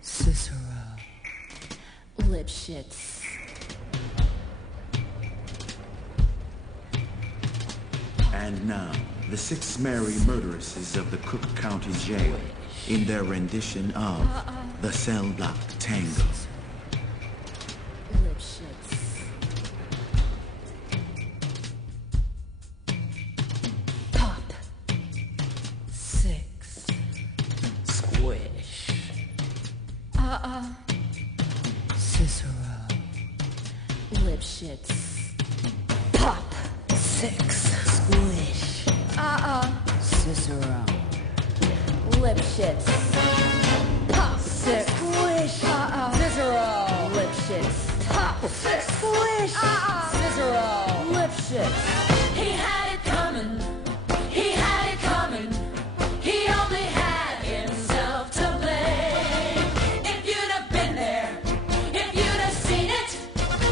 Cicero. Lipschitz. And now, the 6 merry murderesses of the Cook County Jail in their rendition of the cell block Tango. Lipschitz. Pop. 6. Squish. Cicero. Lipschitz. Pop. 6. Squish. Cicero. Lipschitz. Pop. 6. Squish. Cicero. Lipschitz. Pop. 6. Squish. Cicero. Lipschitz. He had it coming. He had it coming. He only had himself to blame. If you'd have been there, if you'd have seen it,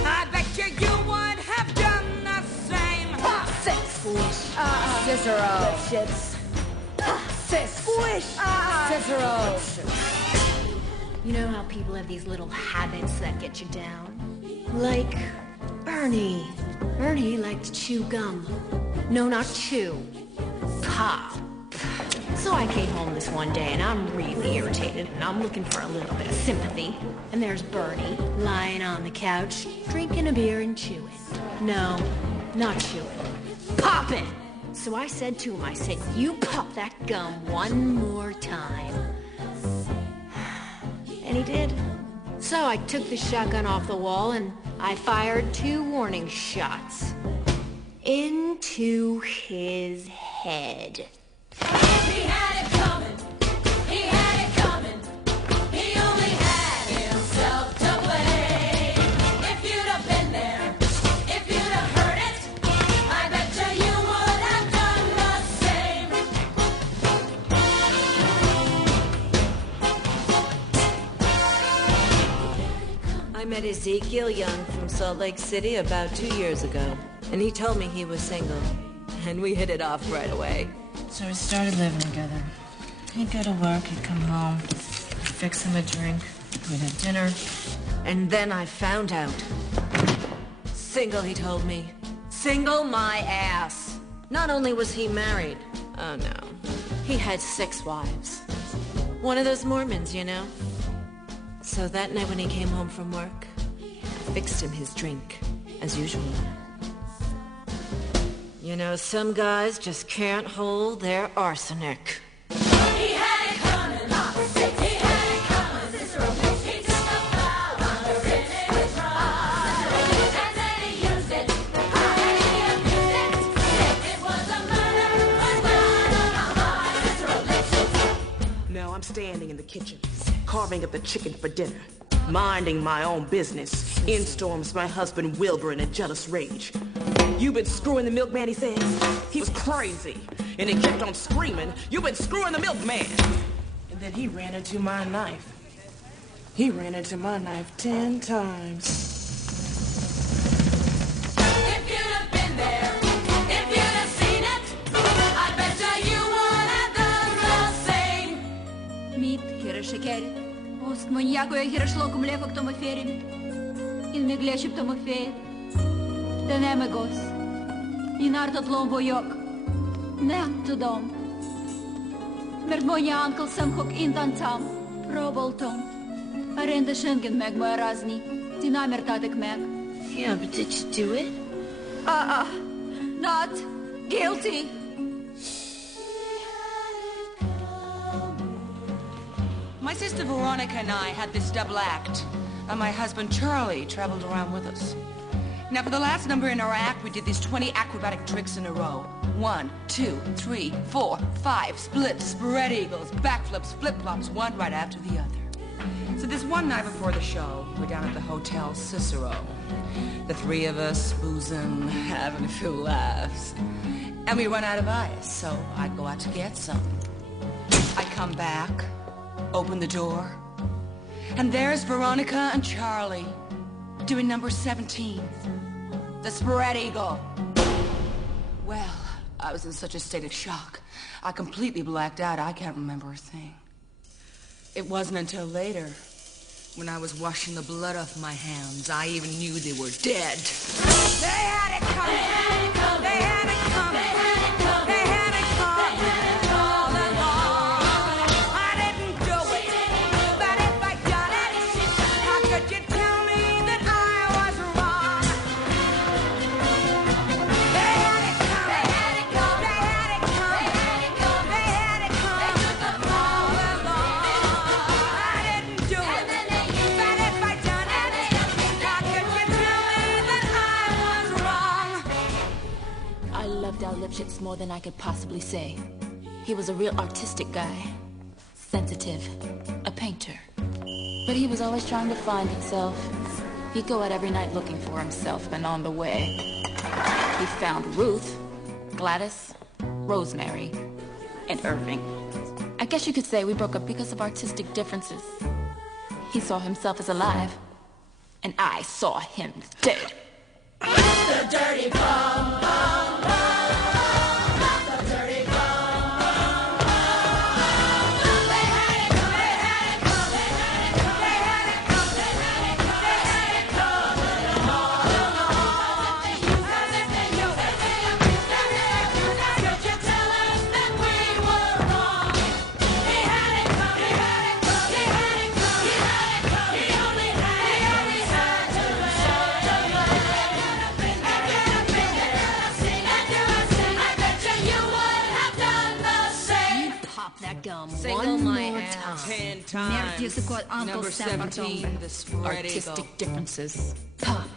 I bet you would have done the same. Pop. 6. Squish. Cicero. Lipschitz. Pop. 6. Squish. Cicero. You know how people have these little habits that get you down? Like Bernie. Bernie liked to chew gum. No, not chew. Pop. So I came home this one day and I'm really irritated and I'm looking for a little bit of sympathy. And there's Bernie lying on the couch, drinking a beer and chewing. No, not chewing. Popping! So I said to him, I said, you pop that gum one more time. And he did. So I took the shotgun off the wall and I fired 2 warning shots. Into his head. He had it coming. He had it coming. He only had himself to blame. If you'd have been there, if you'd have heard it, I bet you would have done the same. I met Ezekiel Young from Salt Lake City about 2 years ago, and he told me he was single, and we hit it off right away. So we started living together. He'd go to work, he'd come home, I'd fix him a drink, we'd have dinner. And then I found out. Single, he told me. Single my ass. Not only was he married, oh no, he had 6 wives. One of those Mormons, you know. So that night when he came home from work, I fixed him his drink, as usual. You know, some guys just can't hold their arsenic. He had it coming. He had it coming. He took a bow under it was wrong. And then he used it. And he abused it. It was a murder. Now I'm standing in the kitchen, carving up the chicken for dinner, minding my own business. In storms my husband Wilbur in a jealous rage. "You've been screwing the milkman," he says. He was crazy, and he kept on screaming, "You've been screwing the milkman." And then he ran into my knife. He ran into my knife 10 times. If you'd have been there, if you'd have seen it, I bet you would have done the same. Мит, хирошекер, оск маньяко я хирошлоку млеко к тому ферим. In me glesje op tomu feer. De nemegos. In artot lombo yok. Net to dom. Mert moja ankel sam hok intan tam. Roboltom. Arende schengen meg moja razni. Ti namer tatek meg. Yeah, but did you do it? Not guilty. My sister Veronica and I had this double act, and my husband Charlie traveled around with us. Now, for the last number in our act, we did these 20 acrobatic tricks in a row. 1, 2, 3, 4, 5, splits, spread eagles, backflips, flip-flops, one right after the other. So this one night before the show, we're down at the Hotel Cicero. The 3 of us boozing, having a few laughs. And we run out of ice, so I go out to get some. I come back, open the door, and there's Veronica and Charlie doing number 17, the spread eagle. Well, I was in such a state of shock. I completely blacked out. I can't remember a thing. It wasn't until later, when I was washing the blood off my hands, I even knew they were dead. They had it coming. They had it coming. They had it coming. They had it coming. They had it coming all along. I didn't do it, but if I done it, how could you tell me that I was wrong? They had it coming. They had it coming. They had it coming. They had it coming. They took the all along. I didn't do it, but if I done it, how could you tell me that I was wrong? I loved our Lipschitz more than I could possibly say. He was a real artistic guy. Sensitive. A painter. But he was always trying to find himself. He'd go out every night looking for himself, and on the way, he found Ruth, Gladys, Rosemary, and Irving. I guess you could say we broke up because of artistic differences. He saw himself as alive, and I saw him dead. The dirty bum, bum, bum. The dirty bum, bum, bum. They had it coming. They had it coming. They had it coming. They had it coming. They had it coming all along. As if they knew it. How could you tell us that we were wrong? He had it coming. He had it coming. He had it coming. He had it coming. He only had to blame. Pop that gum Single one my more ass. time. 10 times. языком, Uncle Number Sam. 17, the spread eagle. Artistic differences. Pop.